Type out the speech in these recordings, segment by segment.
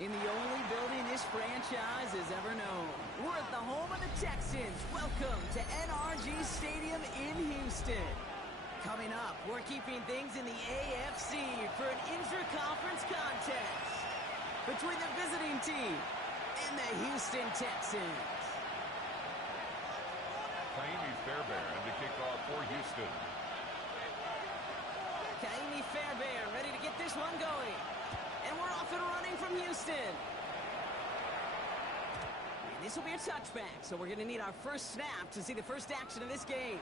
in the only building this franchise has ever known. We're at the home of the Texans. Welcome to NRG Stadium in Houston. Coming up, we're keeping things in the AFC for an intra-conference contest between the visiting team and the Houston Texans. Kaimi Fairbairn to kick off for Houston. Kaimi Fairbairn ready to get this one going. And we're off and running from Houston. And this will be a touchback, so we're going to need our first snap to see the first action of this game.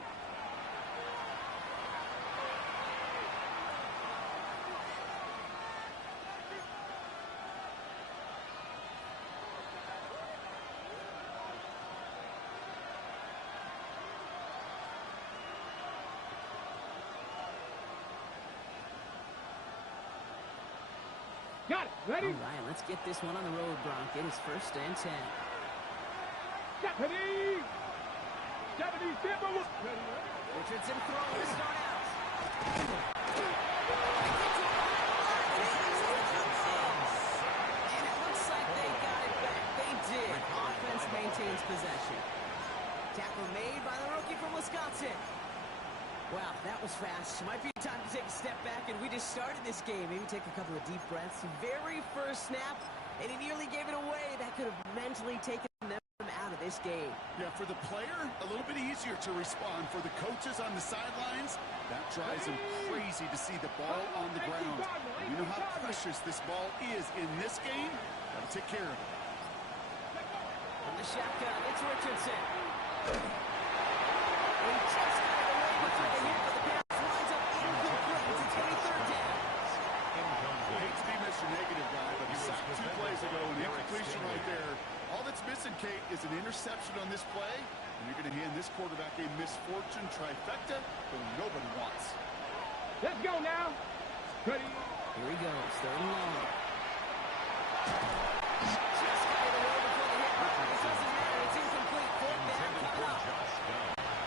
Got it. Ready? All right, let's get this one on the road, Bronk. It is 1st and 10. Stephanie! Stephanie, Richardson throwing to start out. And it looks like they got it back. They did. Offense maintains possession. Tackle made by the rookie from Wisconsin. Wow, that was fast. Might be time to take a step back, and we just started this game. Maybe take a couple of deep breaths. Very first snap, and he nearly gave it away. That could have mentally taken them out of this game. Yeah, for the player, a little bit easier to respond. For the coaches on the sidelines, that drives them crazy to see the ball on the ground. And you know how precious this ball is in this game. Got to take care of it. From the shotgun, it's Richardson. He just got it away before the hit, but the pass lines up incomplete. It's going to be 3rd down. I hate to be Mr. Negative guy, but he sacked 2 plays ago, an incompletion right there. All that's missing, Kate, is an interception on this play, and you're going to hand this quarterback a misfortune trifecta that nobody wants. Let's go now. Ready? Here he goes, 3rd and long. Just got it away before the hit. It doesn't matter, it's incomplete. 4th down coming up.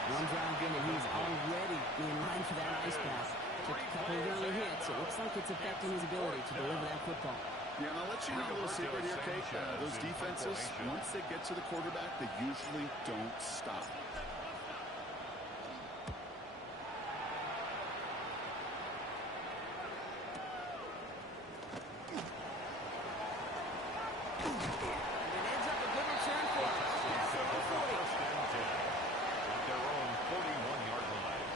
One drive in, and he's already in line for that ice pass. Took a couple of early hits. It looks like it's affecting his ability to deliver that football. Yeah, and I'll let you know a little secret here, Kate. Those defenses, once they get to the quarterback, they usually don't stop. And it ends up a good return for him. That's over 40. At their own 41-yard line.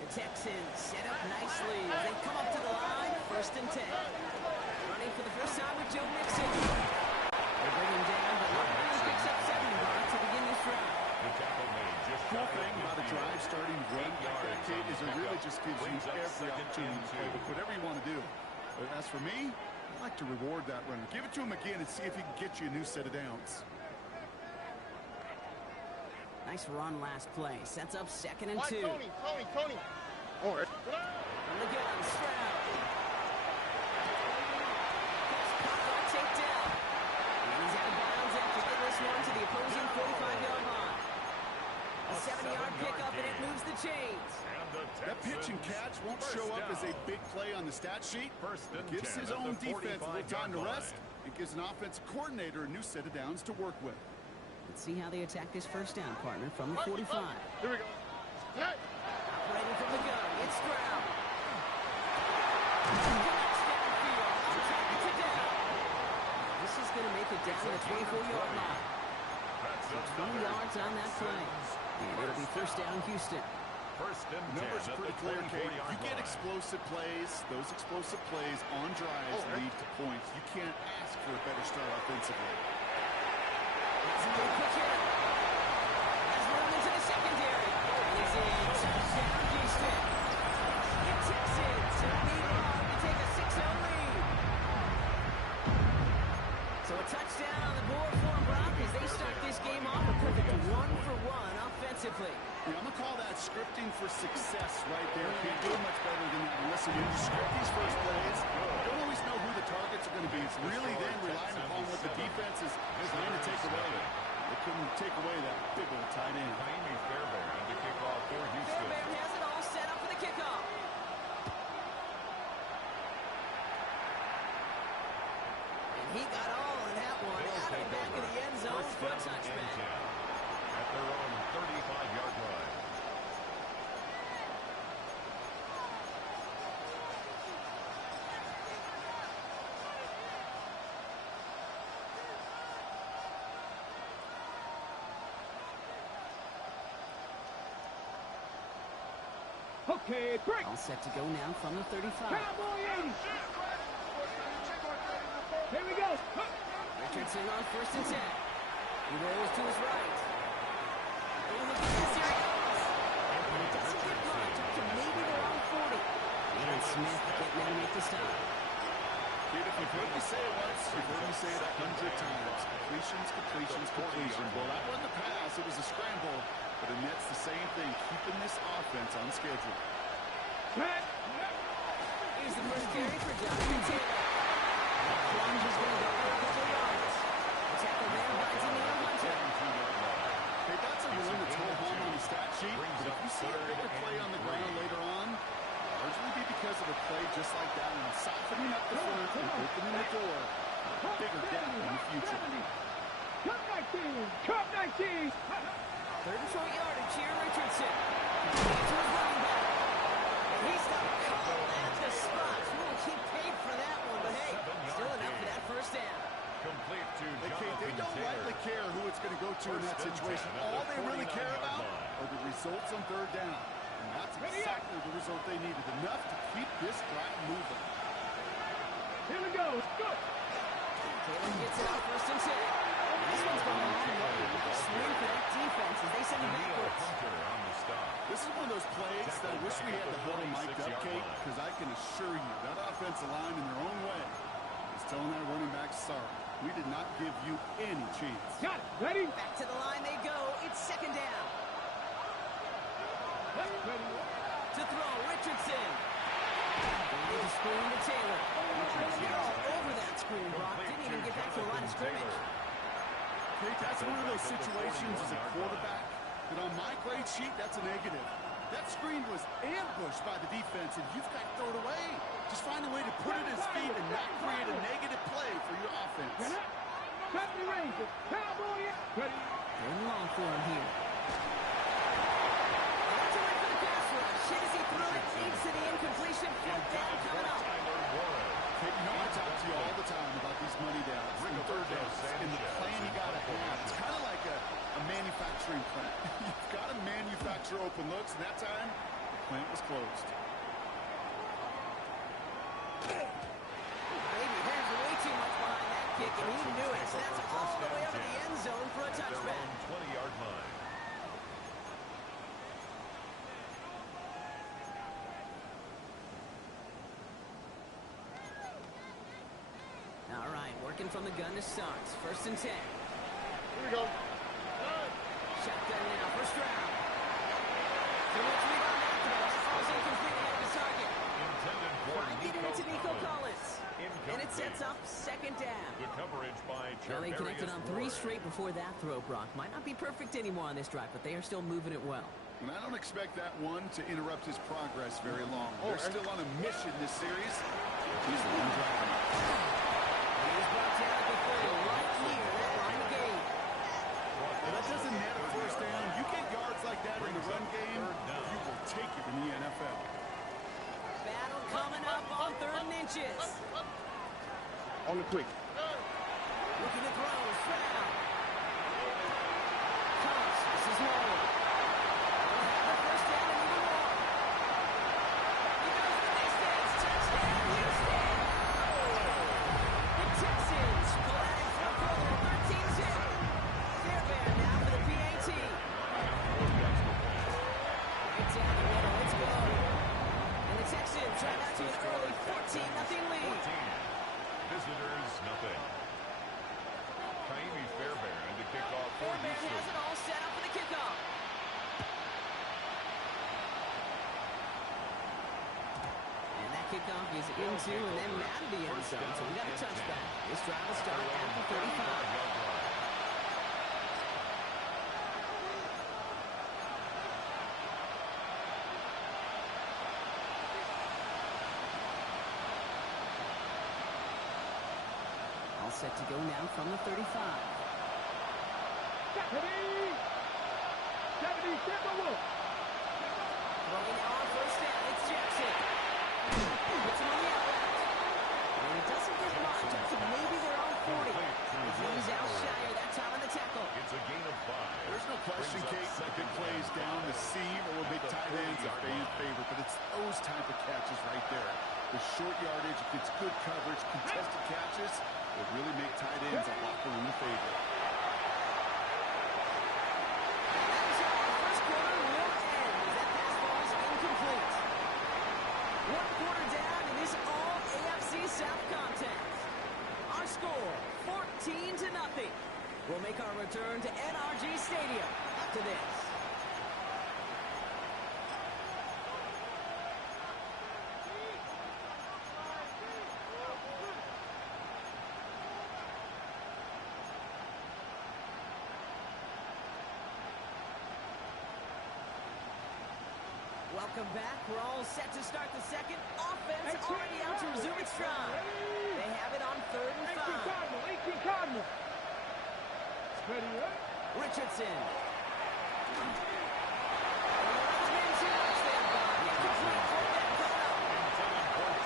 The Texans set up nicely as they come up to the line. 1st and 10. Running for the first time with Joe Mixon. They bring him down, but Montgomery picks up 7 to begin this drive. The tackle made just Cool thing about a drive starting right like that, Kate, is it really just gives you every opportunity to play with whatever you want to do. But as for me, I like to reward that runner. Give it to him again and see if he can get you a new set of downs. Nice run last play. Sets up 2nd and 2. Tony. All right. From the gun, Stroud. Takedown. And he's out of bounds after getting this one to the opposing 45-yard line. A 70-yard pickup, and it moves the chains. That pitch and catch won't show up as a big play on the stat sheet. It gives his own defense a little time to rest. It gives an offensive coordinator a new set of downs to work with. Let's see how they attack this first down, partner, from the 45. Here we go. Hey. Operating from the gun, it's Stroud. Connects downfield, on target to down. This is going to make it down to the 24-yard line. So 20 yards on that play. And it'll be 1st down, Houston. 1st and 10. Numbers are pretty clear, Kate. You get explosive plays. Those explosive plays on drives lead to points. You can't ask for a better start offensively. It's a good quick hit. Has run into the secondary. He's in. Touchdown, Houston. The Texans have made it on to take a 6-0 lead. So a touchdown on the board for Brock as they start this game off a perfect 1-for-1 offensively. Yeah, I'm going to call that scripting for success right there. Can't do much better than that. Listen, when you script these first plays, you don't always know who the targets are going to be. It's really then relying upon what the defense is trying to take away. They couldn't take away that big old tight end. Jaime Fairbairn to kick off for Houston. Fairbairn has it all set up for the kickoff. And he got all in that one. They'll Out of the take back over. of the end zone First for a down and touchback. 10 at their own 35-yard line. Okay, break. All set to go now from the 35. Cowboy 80. Here we go. Richardson on first and 10. He rolls to his right. Oh, look at this. Here he goes. And he doesn't get much up to maybe the wrong 40. And Smith getting in to make the stop. Dude, if you've heard me say it once, you've heard me say it 100 times. Completions, completions, completion. Well, that wasn't a pass. It was a scramble. But it nets the same thing, keeping this offense on schedule. Here's the first carry for Jonathan Taylor. Plunge is going to go for a couple yards. The tackle there binds him in on Hunter. Hey, that's a one that's go home on the stat sheet. But if you see a bigger play on the ground later on, largely be because of a play just like that one, softening up the front and opening the door. A bigger gap in the future. Cup 19. Cup 19. Third and short yardage here, Richardson. To his running back. And he's got a call at the spot. We won't keep paid for that one, but hey, still enough for that first down. Complete to They Jonathan don't Taylor. likely care who it's going to go to in that situation. All they really care about are the results on third down. And that's exactly the result they needed. Enough to keep this drive moving. Here we go. Go. Taylor gets it out first and 10. This one's going a long way. Swing for that defense as they send him backwards. Hunter on the stop. This is one of those plays that I wish we had the huddle mic'd up, Kate, because I can assure you that offensive line in their own way is telling that running back, sorry, we did not give you any chance. Got it. Ready? Back to the line they go. It's second down. Ready. To throw, Richardson. Going to screen to Taylor. They're all over that screen, Brock. Didn't even get back to the line of scrimmage. Kate, that's one of those situations as a quarterback that on my grade sheet, that's a negative. That screen was ambushed by the defense, and you've got to throw it away. Just find a way to put it at his feet and not create a negative play for your offense. Cut the Ranger. Cowboy. Ready. Third and long for him here. That's a win for the pass rush. Hit as he threw it. Leads to the incompletion. Fourth down coming up. Kate, you know I talk to you all the time about these money downs and third downs and the plan you got to have. It's kind of like a manufacturing plant. You've got to manufacture open looks, and that time, the plant was closed. Baby has way too much behind that kick, and he knew it. So that's all the way over the end zone for a touchback. 20-yard line. All right, working from the gun to start. First and 10. Here we go. Shotgun now, first round. Too much lead on that throw. Falls incomplete ahead of his target. Intended for Trying to get it into Nico Collins. And it Incomplete. sets up second down. The coverage by Well, they connected on three Ward. straight before that throw, Brock. Might not be perfect anymore on this drive, but they are still moving it well. And I don't expect that one to interrupt his progress very long. They're still on a mission this series. He's the one driving it. He was brought down at the 30, right near that line of game. Well, that doesn't net a first down. You get yards like that in the run game, you will take it in the NFL. Battle coming up on third and inches. On the quick. Looking to throw, Stroud. Thomas, this is Nolan. They'll have the first down and even more. He goes the distance. Touchdown, Houston. The Texans pull out in front for a 13-zip. Fairbairn now for the PAT. Right down the middle, let's go. And the Texans drive out to an early 14-0 lead. 14. Visitors, nothing. Jaime Fairbairn to kick off for Fairbairn Houston. has it all set up for the kickoff. And that kickoff is into and then out of the end zone. So we got a touchback. This drive will start at the 35. set to go now from the 35. 70 Timberwolves. Throwing now on first down. It's Jackson. Puts him on the outlet. And it doesn't get much up to maybe their own 40. He's out shy of that time on the tackle. It's a gain of 5. There's no question, Kate, that big plays down the seam or big tight ends are fan favorite, but it's those type of catches right there. The short yardage, it gets good coverage, contested catches will really make tight ends a locker room favorite. That's how our first quarter will end as that pass ball is incomplete. One quarter down in this all AFC South contest. Our score, 14-0. We'll make our return to NRG Stadium after this. Welcome back. We're all set to start the second. Offense already out to resume its stride. They have it on 3rd and 5. 18 Cardinal. Ready, up. Richardson.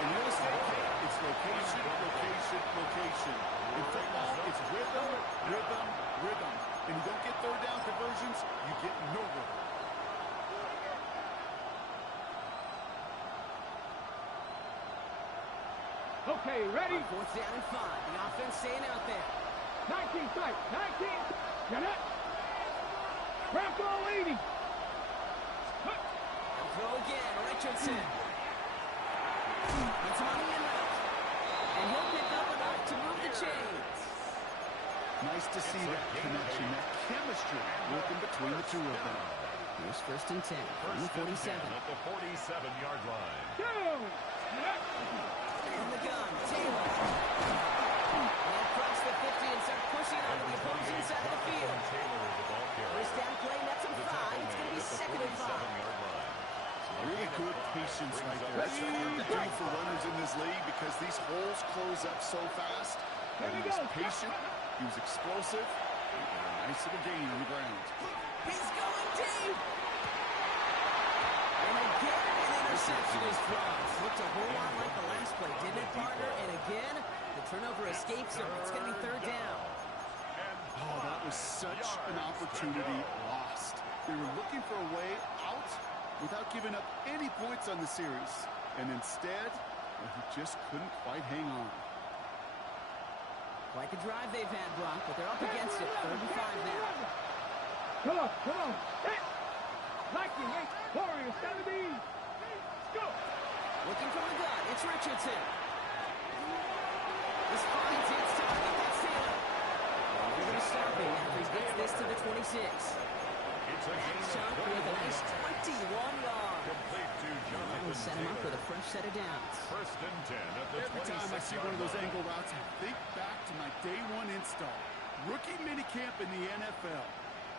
In real estate, it's location, location, location. In football, it's rhythm, rhythm, rhythm. And you don't get third down conversions, you get no rhythm. Okay, ready? 4th down and 5. The offense staying out there. 19 sight. 19. Got it. Crack all 80. They'll throw again. Richardson. It's on the end route. And he'll pick up enough to move the chains. Nice to see that connection, that chemistry working between the two of them. Here's 1st and 10 from the 47. At the 47-yard line. From the gun, Taylor. And across the 50 and start pushing onto the opposing side of the field. First down play, nets him 5. It's going to be 2nd and 5. Really good patience right there. That's hard to do for runners in this league because these holes close up so fast. But he was patient, he was explosive, and a nice little gain on the ground. He's going deep. And again, an interception is thrown. Looked a whole lot like the last play, didn't it, partner? And again, the turnover escapes him. It's going to be 3rd down. Oh, that was such an opportunity lost. They were looking for a way out without giving up any points on the series. And instead, he just couldn't quite hang on. Quite the drive they've had, Brock, but they're up against it. 3rd and 5 now. Come on, come on. Hey. Lightning, hey. Warrior, 70. Go. Looking from the gun, it's Richardson. This finds its target, that's Taylor. They're going to stop him after he gets this to the 26. It's a gain Chunk with a nice 21 yards. complete to That will set him up with a fresh set of downs. 1st and 10 at the Every time I see one of those angle routes, I think back to my day 1 install. Rookie minicamp in the NFL.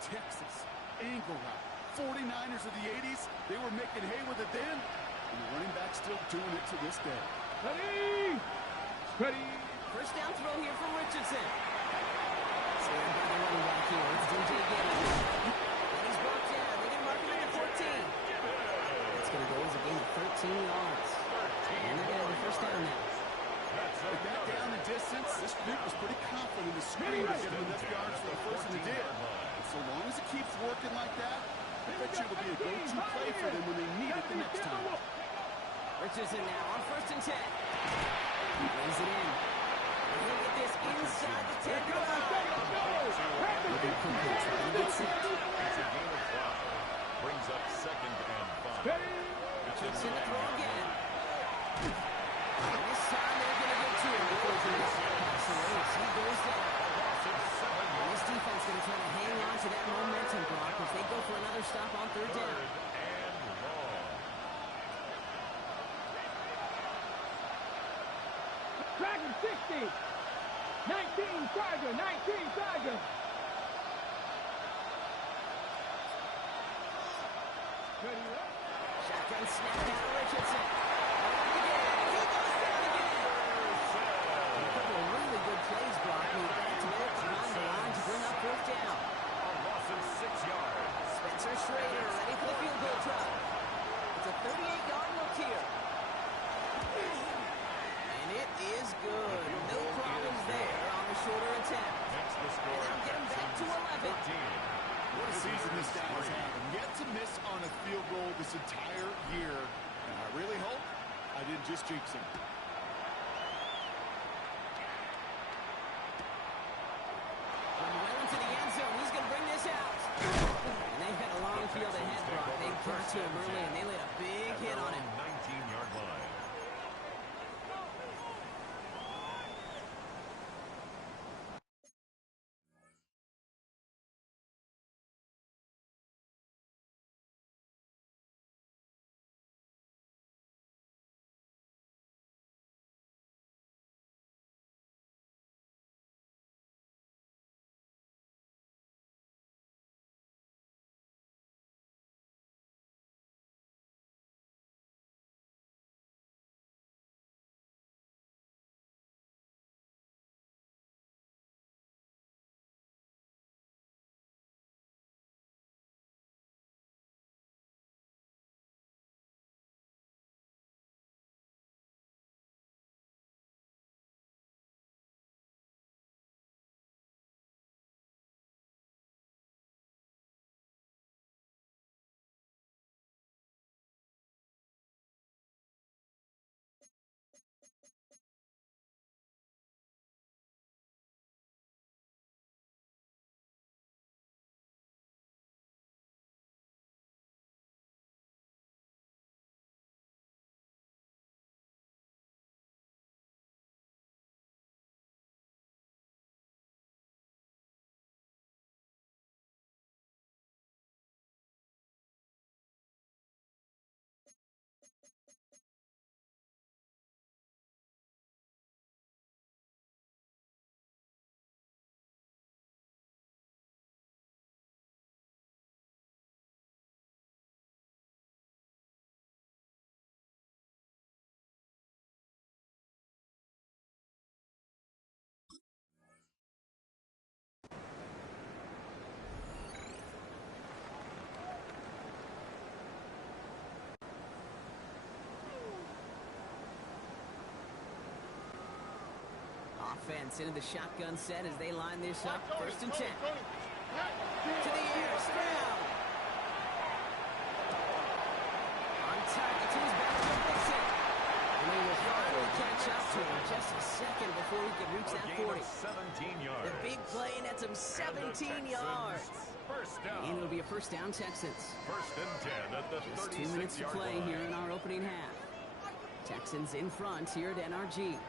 Texas, angle route. 49ers of the 80s, they were making hay with it then, and the running back's still doing it to this day. Ready. Ready. First down throw here from Richardson. Stand by the running back here. It's DJ Getty. And he's brought down. They're going to mark him at the 14. It's going to go as a gain of 13 yards. And they're getting the first down now. With that down the distance, this group was pretty confident in the screen to get him enough yards for the first and it did. And so long as it keeps working like that, I bet you it'll be a go-to play for them when they need it the next time. Richardson now on 1st and 10. He brings it in. And he'll get this inside the 10-yard line. Looking quickly, trying to get set. It's a gain of 5. Brings up 2nd and 5. Richardson to throw again. And this time they're going to get to him before he can pass away. He goes down. And this defense going to try to hang on to that momentum, Brock, as they go for another stop on 3rd down. Dragon 60. 19 Tiger. 19 Tiger. Ready up. Shotgun snap down to Richardson. And again, he goes down again. A couple of really good plays, Brock. 38-yard look here. And it is good. No problems there on the shorter attempt. And that'll get him back to 11. What a season this guy has had. Yet to miss on a field goal this entire year. And I really hope I didn't just jinx him. Well into the end zone. He's going to bring this out. And they've got a long field ahead, Brock. They got to him early, and they laid a big hit on him. 19-yard line. Offense into the shotgun set as they line this up. 1st and 10. To the air, Stroud. On target to his back to Mixon. And he will finally catch up to him just a second before he could reach that 40. 17 yards. The big play nets him 17 yards. First down. And it'll be a first down, Texans. 1st and 10 at the 36-yard line. Just 2 minutes to play here in our opening half. Texans in front here at NRG.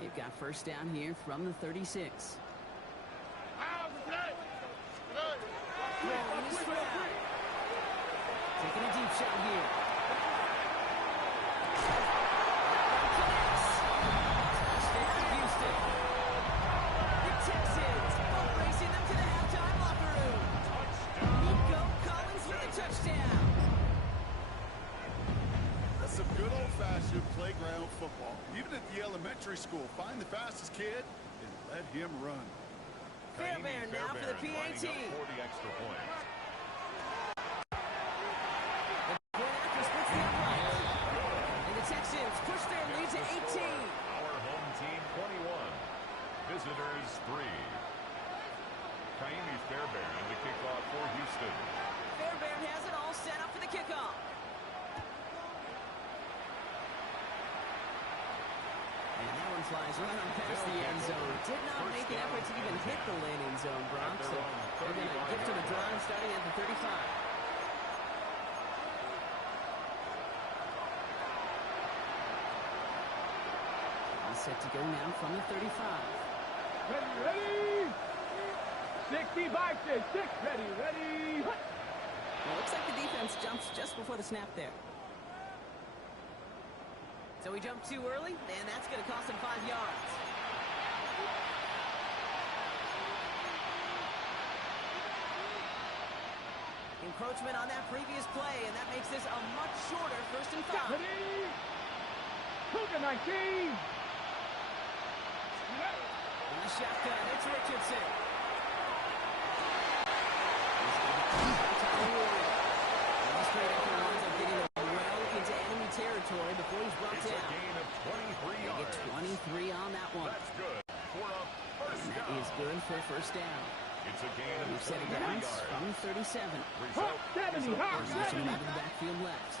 They've got first down here from the 36. Throwing is Stroud. Taking a deep shot here. Touchdown, Houston. The Texans boat racing them to the halftime locker room. Nico Collins with a touchdown. That's some good old-fashioned playground football. Even at the elementary school, find the fastest kid and let him run. Fairbairn now for the PAT. 40 extra points. The point after splits the upright. And the Texans push their lead to 18. Our home team 21. Visitors 3. Kaimi Fairbairn to kick off for Houston. Fairbairn has it all set up for the kickoff. And that one flies right on past the end zone. Did not make an effort to even hit the landing zone, Brock. So they're going to give to the drive starting at the 35. He's set to go now from the 35. Ready? 65 to 6. Ready? Well, looks like the defense jumps just before the snap there. So he jumped too early, and that's going to cost him 5 yards. Encroachment on that previous play, and that makes this a much shorter 1st and 5. Ready? Cougar 19. In the shotgun, it's Richardson. for a first down. It's a gain of We've set it 23 down yards. from 37. Result, 70, hot, Position 70. into the backfield left.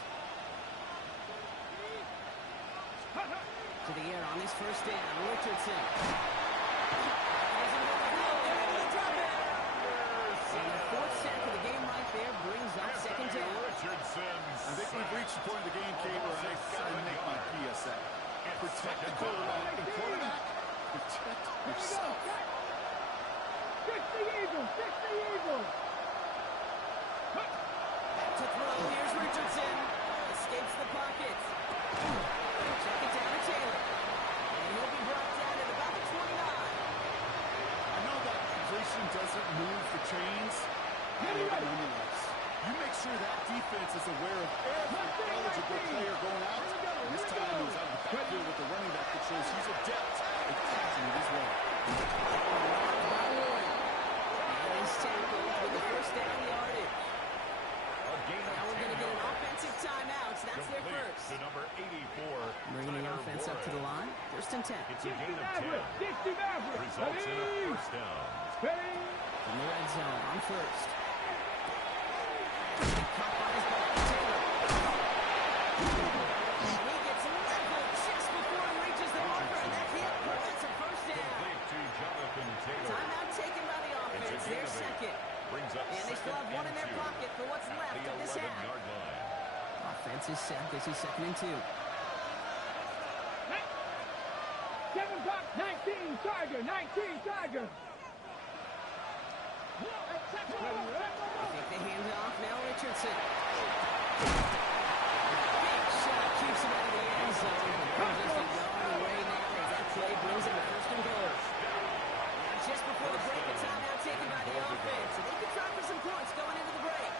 To the air on this first down. Richardson. And the fourth sack of the game right there brings up second down. I think we've reached the point of the game, Kate, where I've got to make my PSA. Protect the quarterback. And quarterback, protect yourself. Fix the Eagles! Fix the Eagles! Back to throw. Here's Richardson. Escapes the pocket. Check it down to Taylor. And he'll be brought down at about the 29. I know that completion doesn't move the chains, but nonetheless, you make sure that defense is aware of every eligible player going out. And this time he was out of the backfield with the running back that shows he's adept at catching it as well. And he's tackled with the first down yardage. Now we're going to get an offensive timeout. That's their first. To number 84. Bringing the offense up to the line. First and 10. It's a gain of 10. Dixie Maverick! Results in a first down. Ready? From the red zone on first. Caught by his back, Taylor. And he gets leveled just before he reaches the marker, and that hit prevents a first down. Complete to Jonathan Taylor. Timeout taken by the offense. It's a gain Their of 8. second. Brings up And they still have one in their 2nd and 2 pocket for what's at left the of this half. 11-yard line. Offense is set. This is 2nd and 2. 7 o'clock, 19, Tiger, 19, Tiger. Take the hand off. Now Richardson. Big shot keeps him out of the end zone. They're just a yard away now as that play brings him to first and goal. Now just before the break, a timeout taken by the offense. So they can try for some points going into the break.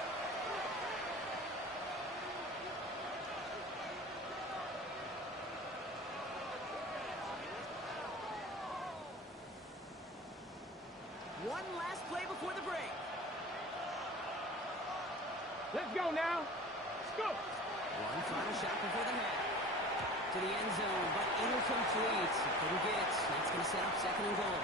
One last play before the break. Let's go now. Let's go. One final shot before the half. To the end zone, but incomplete. Couldn't get. That's going to set up 2nd and goal.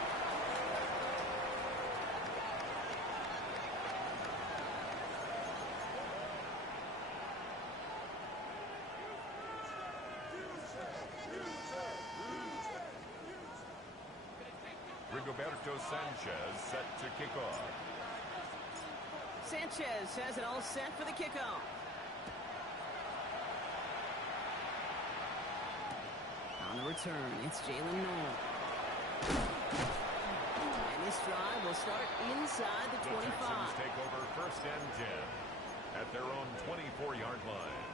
Rigoberto Sanchez set to kick off. Sanchez has it all set for the kickoff. On the return, it's Jalen Noel. And this drive will start inside the 25. Texans take over 1st and 10 at their own 24-yard line.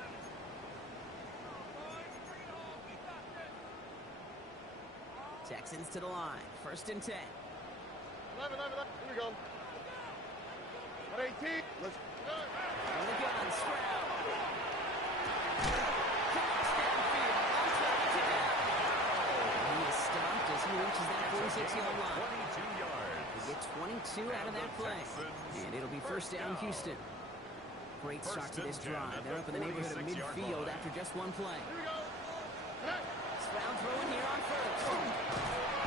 Texans to the line. 1st and 10. 11, here we go. 18, let's go. On the gun, Stroud. Cross downfield, on touchdown. He is stopped as he reaches that 46-yard line. 22 yards. They get 22 out of that play. And it'll be first down, Houston. Great start to this drive. They're up in the neighborhood of midfield after just one play. Stroud throwing here on first.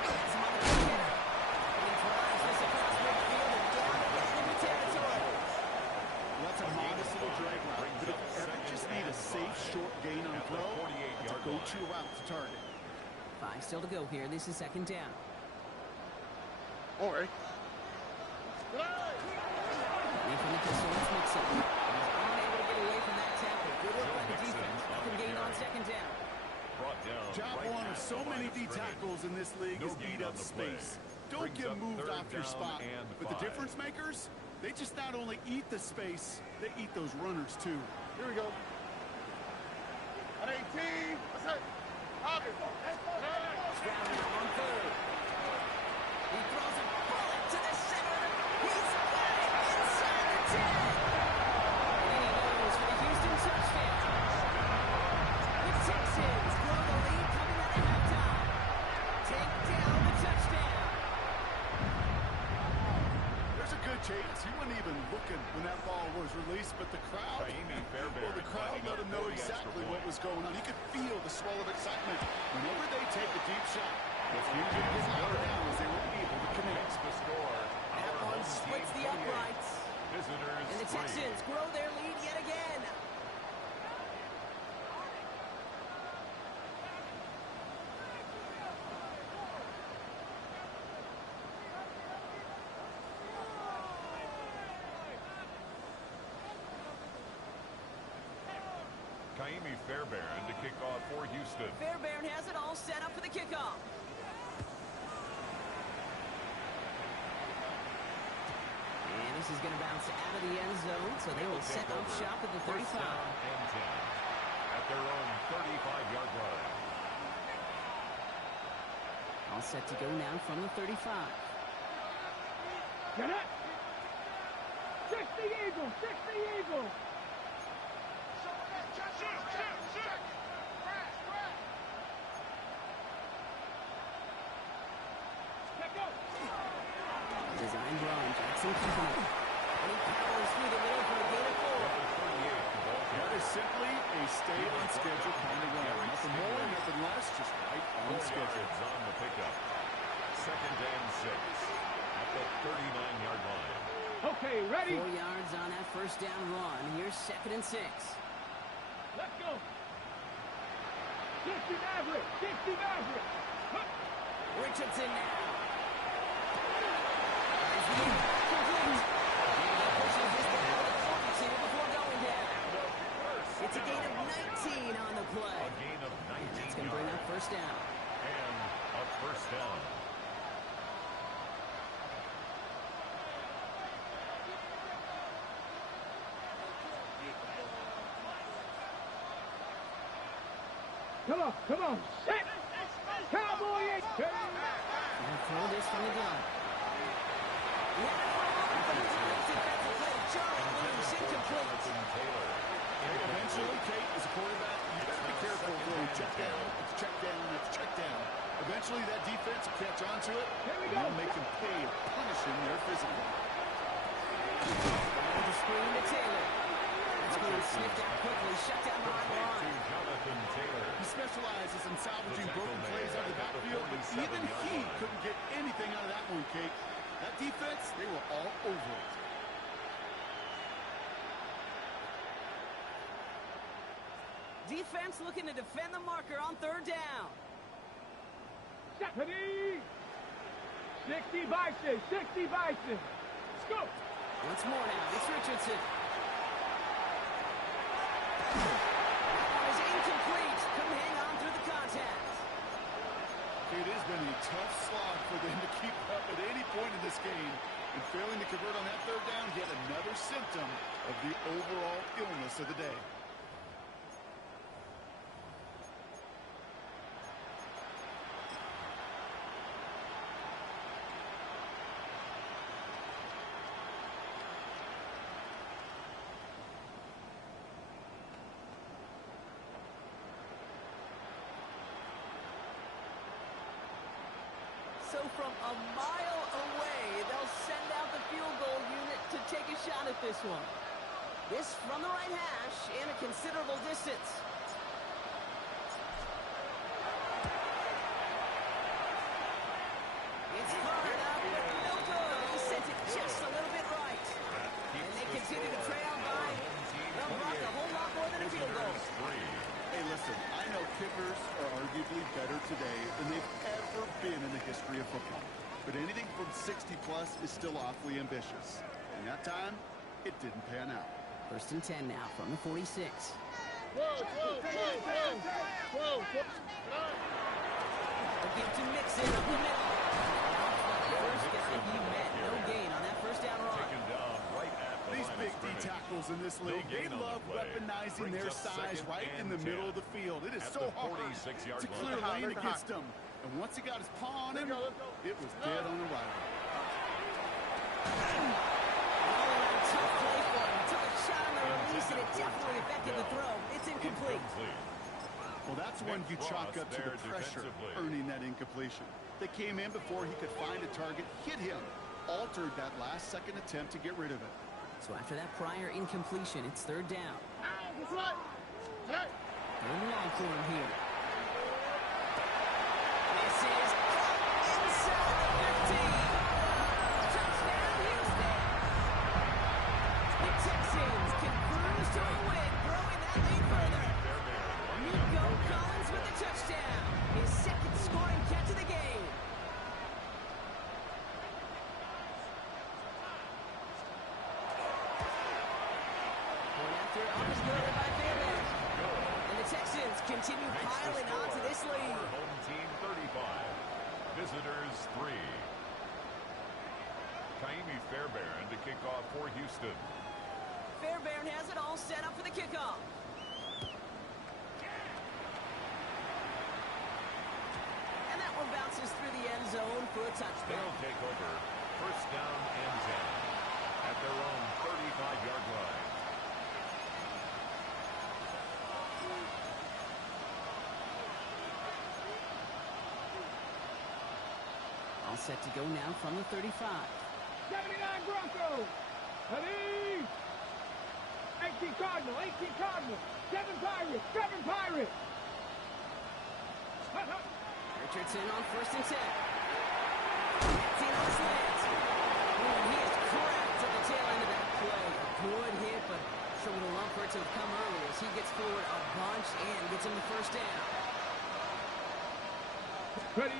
That's him on the kick. And he drives this across midfield and down to enemy territory. That's a modest little drag route. But if you ever just need a safe, short gain on throw, it's a go-to route to target. 5 still to go here. This is 2nd down. All right. Coming from the pistol, it's Mixon. He's unable to get away from that tackle. Good work by the defense. Up and gain on 2nd down. Brought down Job right one of at so the many line D of scrimmage. tackles in this league No is gain eat on up the play. space. Don't Brings get up moved 3rd off your down spot. and But the 5. difference makers, they just not only eat the space, they eat those runners too. Here we go. At 18. What's that? Stroud now on 3rd. He throws a bullet to the center. He's got it inside the 10. And he goes for the Houston touchdown. The Texans grow the lead coming out of halftime. Take down the touchdown. There's a good chance he wasn't even looking when that ball was released, but the crowd, well, the crowd let him know exactly what was going on. He could feel the swell of excitement whenever they take a deep shot. The score. That one splits the uprights. Visitors And the Texans grow their lead yet again. Kaimi Fairbairn to kick off for Houston. Fairbairn has it all set up for the kickoff. And this is going to bounce out of the end zone, so they will set up shop at the 35. First down and 10 at their own 35-yard line. All set to go now from the 35. Get it! 60 Eagles! 60 Eagles! Design run, Jackson keeping it. And he powers through the middle for a gain of 4. That is simply a stay on schedule kind of run. Nothing more, nothing less, just right on schedule. On the pickup. Second and 6 at the 39-yard line. Okay, ready? 4 yards on that first down run. Here's second and 6. Let's go. 60 Maverick! 60 Maverick! Huh. Richardson now. Pushes this down to the 42 before going down. It's a gain of 19 on the play. A gain of 19 And that's going to bring up first down. And a first down. Come on, set! Cowboy! And throw this from the gun. Eventually, Kate, as a quarterback, you better be careful throwing check down, it's check down, it's check down. Eventually, that defense will catch on to it, and they'll make them pay and punish him there physically. With the screen to Taylor. That's going to sniffed out quickly, shut down behind the line. Jonathan Taylor. He specializes in salvaging broken plays out of the backfield, but even he couldn't get anything out of that one, Kate. That defense, they were all over it. Defense looking to defend the marker on third down. Stephanie! 60 Bison! 60 Bison! Let's go! Once more now, it's Richardson. That one is incomplete. Couldn't hang on through the contact. It has been a tough slog for them to keep up at any point in this game. And failing to convert on that third down, yet another symptom of the overall illness of the day. So from a mile away, they'll send out the field goal unit to take a shot at this one. This from the right hash and a considerable distance. It's hard up, but no good. He sent it just a little bit right. And they continue to trail by. They'll block a whole lot more than a field goal. Hey, listen, I know kickers are arguably better today than they've ever been in the history of football. But anything from 60 plus is still awfully ambitious. And that time, it didn't pan out. First and 10 now from the 46. Again to Mixon up the middle. First down he met. No gain on that first down run. Taken down right at the These line big of D scrimmage. tackles in this league, they love weaponizing their size right in the middle of the field. It is so hard to clear lane against him. And once he got his paw on him, it was dead on arrival. Tough play for him. Took a shot on the release, and it definitely affected the throw. It's incomplete. Well, that's when you chalk up to the pressure earning that incompletion. They came in before he could find a target, hit him, altered that last-second attempt to get rid of it. So after that prior incompletion, it's third down. Third and long for him here. This is Off is good by Fairbairn. And the Texans continue piling onto this lead. Our home team 35. Visitors 3. Kaimi Fairbairn to kick off for Houston. Fairbairn has it all set up for the kickoff. And that one bounces through the end zone for a touchdown. They'll take over. First down and 10 at their own 35-yard line. All set to go now from the 35. 79 Broncos. Ready? 18 Cardinal. 18 Cardinal. 7 Pirates. 7 Pirates. Richardson on first and 10. Seen on slant. Ooh, he is cracked at the tail end of that play. Good hit, but sure would have loved for it to have come earlier as he gets forward a bunch and gets him the first down. Ready?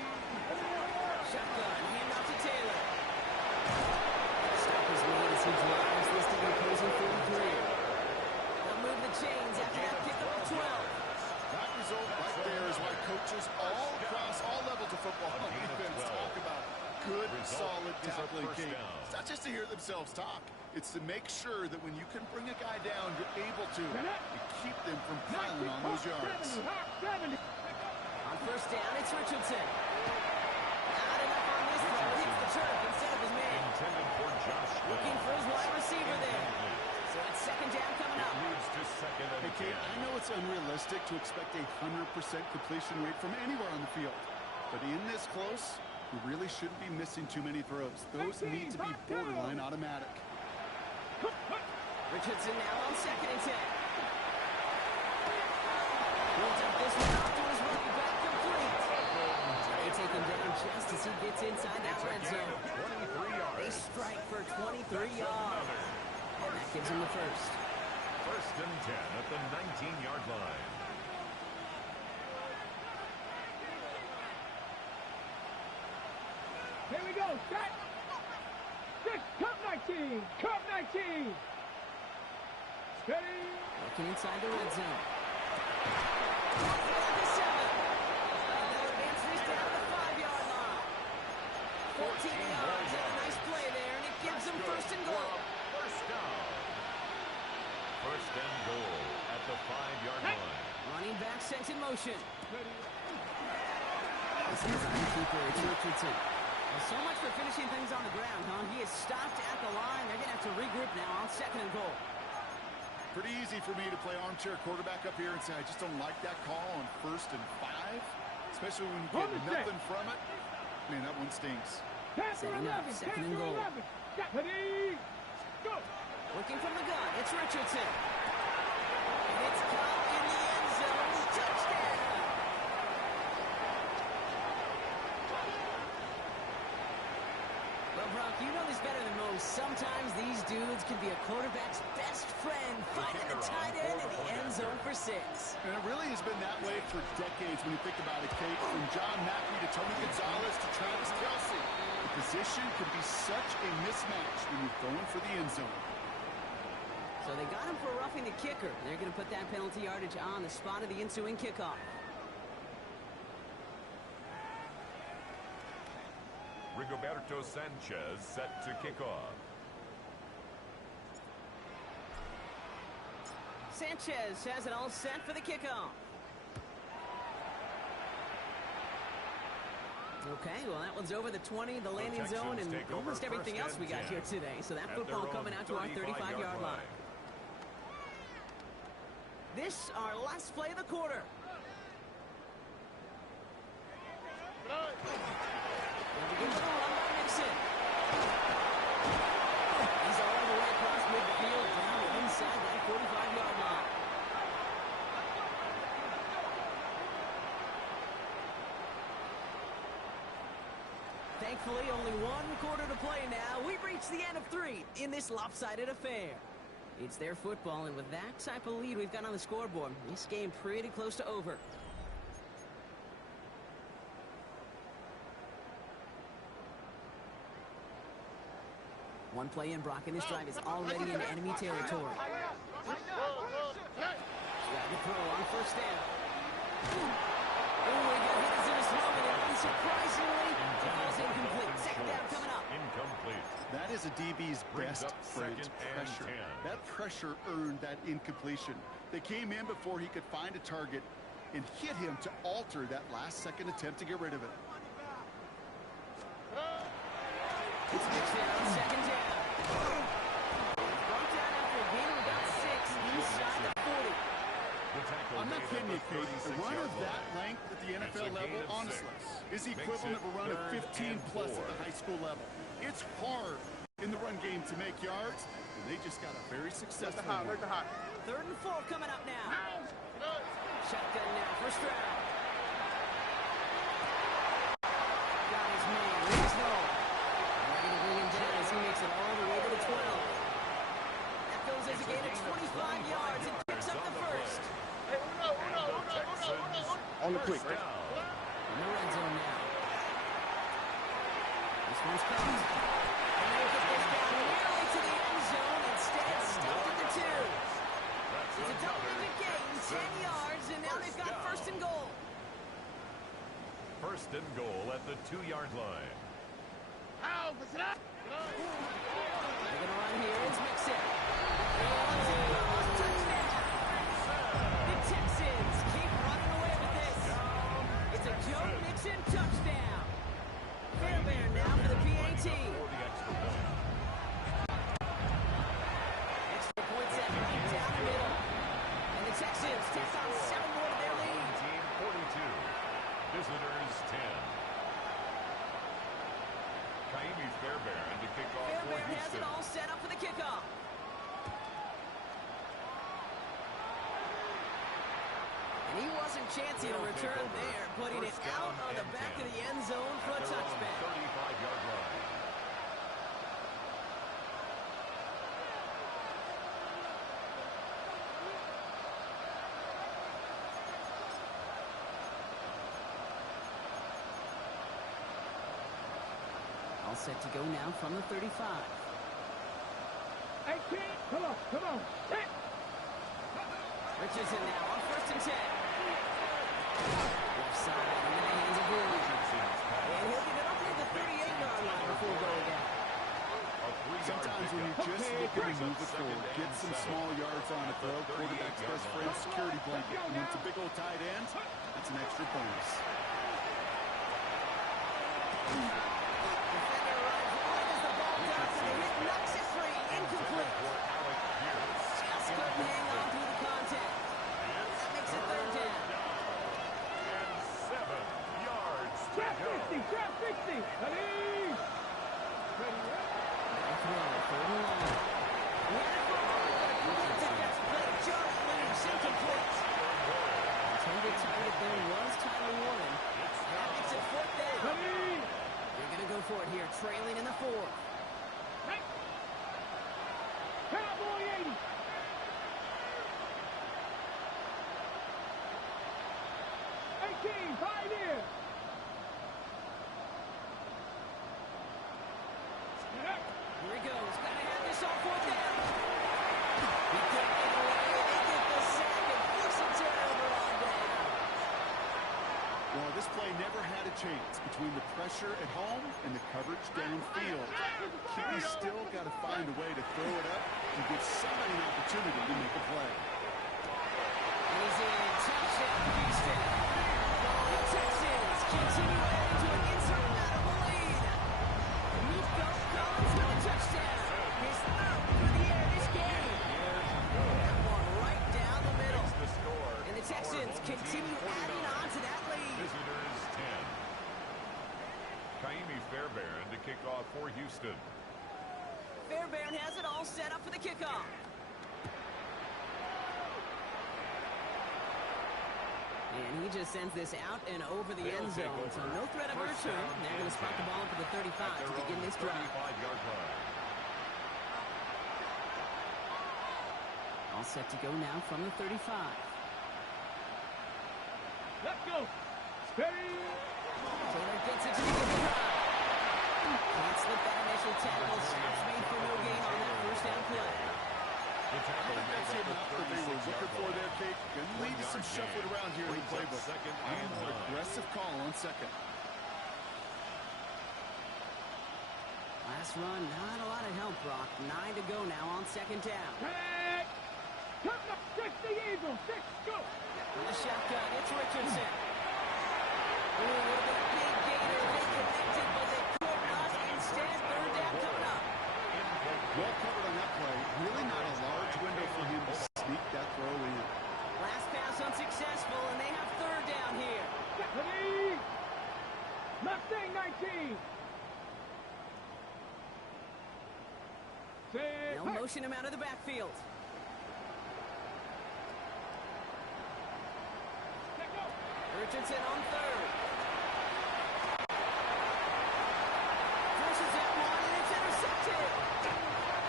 Shotgun, hand off to Taylor. Stop is made as he drives this to the opposing 43. They'll move the chains after that pickup of 12. That result right there is why coaches all across all levels of football on defense talk about good, solid tackling game. It's not just to hear themselves talk. It's to make sure that when you can bring a guy down, you're able to and keep them from piling on those yards. 70. On first down, it's Richardson. Not enough on this throw. Hits the turf instead of his man. Intended for Josh. Looking for his wide receiver there. So it's second down coming up. Moves to second and Hey, Kate, I know it's unrealistic to expect a 100% completion rate from anywhere on the field. But in this close, you really shouldn't be missing too many throws. Those need to be borderline automatic. Richardson now on second and 10. Builds up this one off to his running back, complete. They take him down just as he gets inside that red zone. 23 yards. They strike for 23 yards. And that gives him the first. First and 10 at the 19-yard line. Here we go. Set. Six. Cup 19. Cup 19. Steady. Looking inside the red zone. At the 7. And they'll advance this down the 5-yard line. 14 yards and a nice play there, and it gives them first and goal. First down. First and goal at the 5-yard line. Running back sent in motion. This is the keeper, it's Richardson. Well, so much for finishing things on the ground, huh? He is stopped at the line. They're going to have to regroup now on second and goal. Pretty easy for me to play armchair quarterback up here and say I just don't like that call on first and 5, especially when you get nothing from it. Man, that one stings. Setting up, second and goal. Ready? Go. Looking from the gun, it's Richardson. And it's caught in the end zone. Touchdown! Well, Brock, you know this better than most. Sometimes these dudes can be a quarterback's best friend, finding the tight end in the end zone for 6. And it really has been that way for decades when you think about it, Kate. From John Mackey to Tony Gonzalez to Travis Kelce. The position can be such a mismatch when you're going for the end zone. So they got him for roughing the kicker. They're going to put that penalty yardage on the spot of the ensuing kickoff. Rigoberto Sanchez set to kick off. Sanchez has it all set for the kickoff. Okay, well, that one's over the 20, the landing zone, and almost everything else we got here today. So that football coming out to our 35-yard line. This, our last play of the quarter. They'll begin with a run by Nixon. He's all the way across midfield, down inside that 45-yard line. Thankfully, only one quarter to play now. We've reached the end of 3 in this lopsided affair. It's their football, and with that type of lead we've got on the scoreboard, this game pretty close to over. One play in, Brock, and this drive is already into enemy territory. Got the throw on first down. Oh, he got hit as in his helmet, and unsurprisingly, it falls incomplete. Second down coming up. Incomplete. That is a DB's Brings best up friend, second and pressure. 10. That pressure earned that incompletion. They came in before he could find a target and hit him to alter that last-second attempt to get rid of it. It's mixed in on second down. Brought down after a gain of about 6 inside the 40. I'm not kidding you, Kate. A run of that length at the NFL level, honestly, is the equivalent of a run of 15-plus at the high school level. It's hard in the run game to make yards, and they just got a very successful one. Third and 4 coming up now. Shotgun now, first round. Got his man, Reese Noel. Ready to bring him down as he makes it all the way to the 12. That goes as a gain of 25 yards and picks up the first. On the quick. In the red zone now. This one's caught. And they get this down nearly to the end zone. Instead, stopped at the 2. It's a double-digit gain, 10 yards, and now they've got first and goal. First and goal at the 2-yard line. They're going to run here. It's Mixon. Touchdown. The Texans keep running away with this. It's a Joe Mixon touchdown. Fairbairn now for the PAT. For the extra point. Extra point set right down the middle. And the Texans tack on 7 more to their lead. 42. Visitors 10. Kaimi Fairbairn to kick off for Fairbairn has Houston. it all set up for the kickoff. And he wasn't chancing a return there, putting it out on the back of the end zone for a touchback. 35-yard line. All set to go now from the 35. Hey, kid, come on. Hit. Richardson now on first and 10. Left side, in the hands of Gould. And he'll get it up near the 38-yard line before going down. Sometimes when you're just looking to move the forward, get some small yards on a throw, quarterback's best friend, security blanket. And when it's a big old tight end, it's an extra bonus. Defender arrives right as the ball drops, and the hit knocks it free. Incomplete. Just couldn't hang on through the contact. That makes it third down. And 7 yards to Trap go. 60, trap 60. Ready? Now throw, third and long. We had it for a moment, but he went to just play. Just leaves incomplete. Intended target there was Tyler Warren. That makes it fourth down. Ready? They're going to go for it here, trailing in the 4th. Hey. Cowboy 80. Right here. Here he goes. Gotta have this on fourth down. He can't get away. They get the sack and force a turnover on down. Well, this play never had a chance between the pressure at home and the coverage downfield. He's still got to find a way to throw it up and give somebody an opportunity to make a play. He's in. Touchdown, Houston. The Texans continue adding to an insurmountable lead. Nico Collins with a touchdown. His third through the air this game. That one right down the middle. And the Texans continue adding on to that lead. Visitors 10. Kaimi Fairbairn to kick off for Houston. Fairbairn has it all set up for the kickoff. And he just sends this out and over the end zone, so no threat of a return. They're going to spot the ball for the 35 to begin this drive. 35-yard line. All set to go now from the 35. Let's go. Steady. Taylor gets it to the drive. Can't slip that initial tackle. Stops made for no gain on that first down play. The tackle I think that's it half that they were looking for there, Kate. Going to lead to some shuffling around here in the playbook. I'm a more aggressive call on second. Last run, not a lot of help, Brock. 9 to go now on second down. Hey! Come on, 6 the Eagles. 6, go! On the shotgun, it's Richardson. Ooh, a little bit of big gainer. They connected, but they could not. Instead, third down coming up. Well covered on that play. Really not a large window for him to sneak that throw in. Last pass unsuccessful, and they have third down here. Ready? Mustang 19. They'll motion him out of the backfield. Richardson on third. Forces that one, and it's intercepted.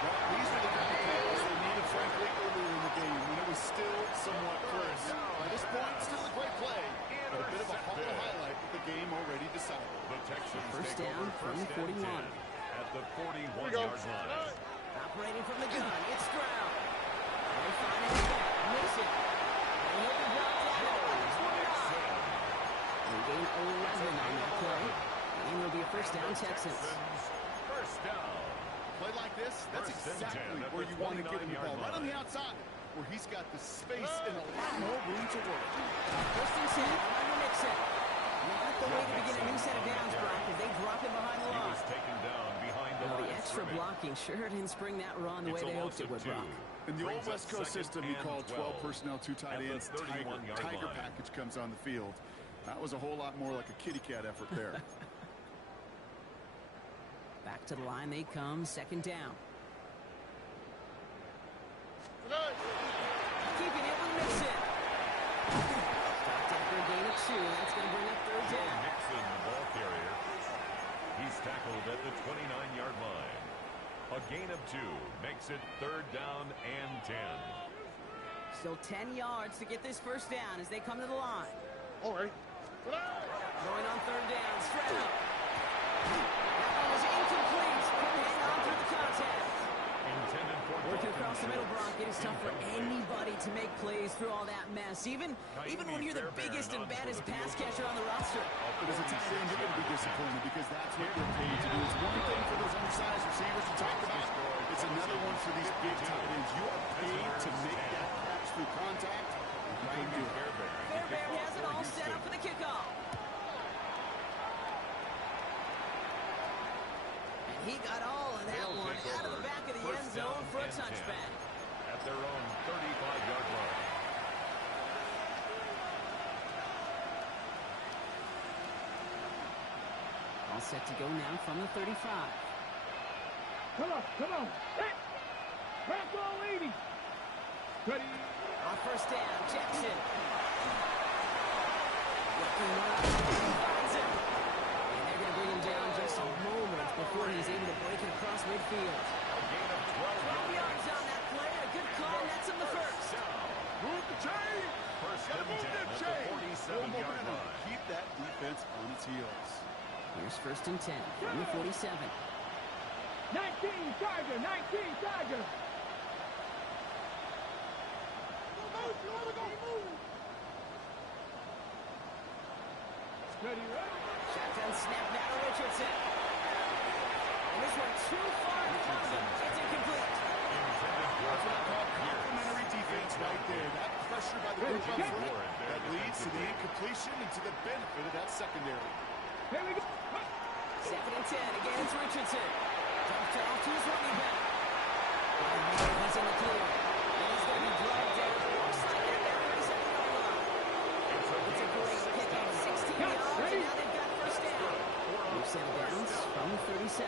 Well, these are the kind of calls they needed, frankly, earlier in the game when it was still somewhat close. By this point, still a great play, but a bit of a hollow highlight with the game already decided. The Texans First take down over from the 41. at the 41-yard line. Operating from the gun, it's Stroud. They find it back, miss it. And he'll be brought down at the 29. They gain 11 on that play. And it'll be a first down, Texans. First down. Play like this, that's exactly where you want to get him the ball. Right on the outside, where he's got the space and a lot more room to work. First and 10, on the Nixon. Not the way to begin a new set of downs, Brock, as they drop him behind the He line. was taken down behind the Well, line the of extra scrimmage. blocking sure didn't spring that run the way It's a they loss hoped it of would, 2. Brock. In the old Brings West up Coast second system, you and call 12 12 personnel, 2 tight at the ends, 31-yard Tiger line. package comes on the field. That was a whole lot more like a kitty cat effort there. Back to the line they come, second down. Keeping it with Nixon. Stopped after a gain of 2. That's going to bring up third down. Nixon, the ball carrier. He's tackled at the 29-yard line. A gain of 2 makes it third down and 10. Still 10 yards to get this first down as they come to the line. All right. Going on third down, Stroud. That one was incomplete. Couldn't hang on through the contact. Intended for Working Dalton across the middle, Schultz. Brock, it is tough for anybody to make plays through all that mess. Even when you're the biggest and baddest pass catcher on the roster. But as a tight end, you're going to be disappointed because that's what you're paid to do. It's one thing for those undersized receivers to talk about. It's another one for these big tight ends. You are paid to make that catch through contact. You can do it. Fairbairn has it all set up for the kickoff. And he got all of that one out of the back of the end zone for a touchback. At their own 35-yard line. All set to go now from the 35. Come on, come on. Hey! Back all 80. Ready? On first down, Jackson. Looking up, he finds him. And they're going to bring him down just a moment before he's able to break it across midfield. A gain of 12 yards on that play. A good call. That's him the first. Move the chain. First Gotta and move 10 that at chain. the 47-yard line. Keep that defense on its heels. Here's first and 10 from the 47. 19 Tiger, 19 Tiger. Ready, ready? Shotgun snap now to Richardson. And this one too far in front of him. It's incomplete. That's what I call complimentary defense right there. That pressure by the group up front that leads to the incompletion and to the benefit of that secondary. Here we go. Second and 10. Again, it's Richardson. Dumps it off to his running back. And he's in the clear. And he's going to be dragged down. Looks like they're down to the 7-yard line. It's a great pickup. 16 yards, and now they've got first down. New set of downs from the 37.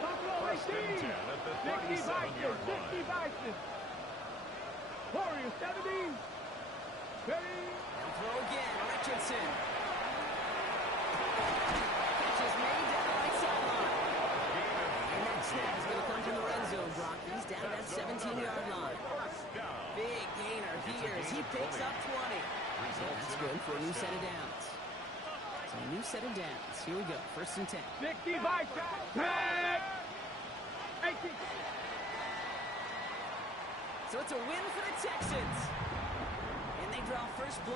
Buffalo First and 10 at the 37-yard line. 60 Bison. Warriors 70. Ready? They'll throw again. Richardson. Catch is made down the right sideline. And that snap is going to come from the red zone, Brock. He's down to that 17-yard line. Big gainer here as he picks up 20. That's good for a new set of downs. So a new set of downs. Here we go. First and 10. 60 Bison. Hey! 18. So it's a win for the Texans. And they draw first blood.